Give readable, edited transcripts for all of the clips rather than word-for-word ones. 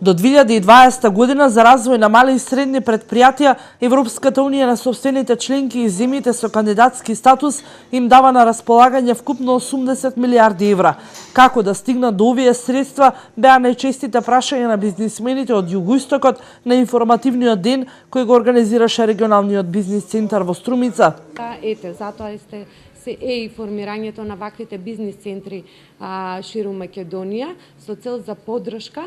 До 2020 година за развој на мали и средни предпријатија, Европската унија на собствените членки и земјите со кандидатски статус им дава на располагање вкупно 80 милиарди евра. Како да стигнат до овие средства беа најчестите прашања на бизнисмените од Југоистокот на информативниот ден кој го организираше регионалниот бизнис центар во Струмица. Ете, затоа е и формирањето на ваквите бизнис центри ширум Македонија со цел за поддршка,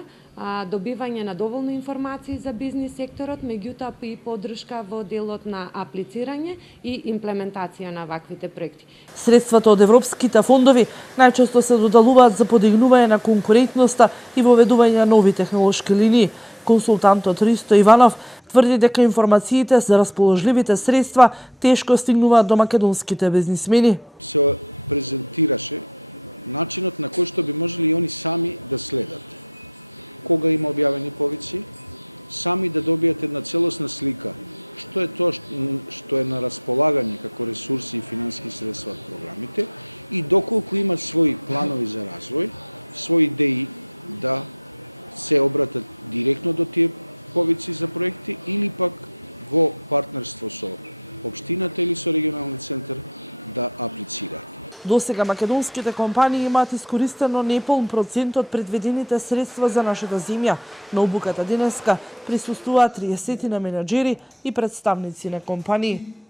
добивање на доволно информации за бизнис секторот, меѓутоа и поддршка во делот на аплицирање и имплементација на ваквите проекти. Средствата од европските фондови најчесто се додалуваат за подигнување на конкурентноста и воведување на нови технолошки линии. Консултантот Ристо Иванов тврди дека информациите за расположливите средства тешко стигнуваат до македонските бизнисмени. Досега македонските компании имаат искористено неполн процент од предвидените средства за нашата земја. На обуката денеска присуствуваат 30 менаџери и представници на компании.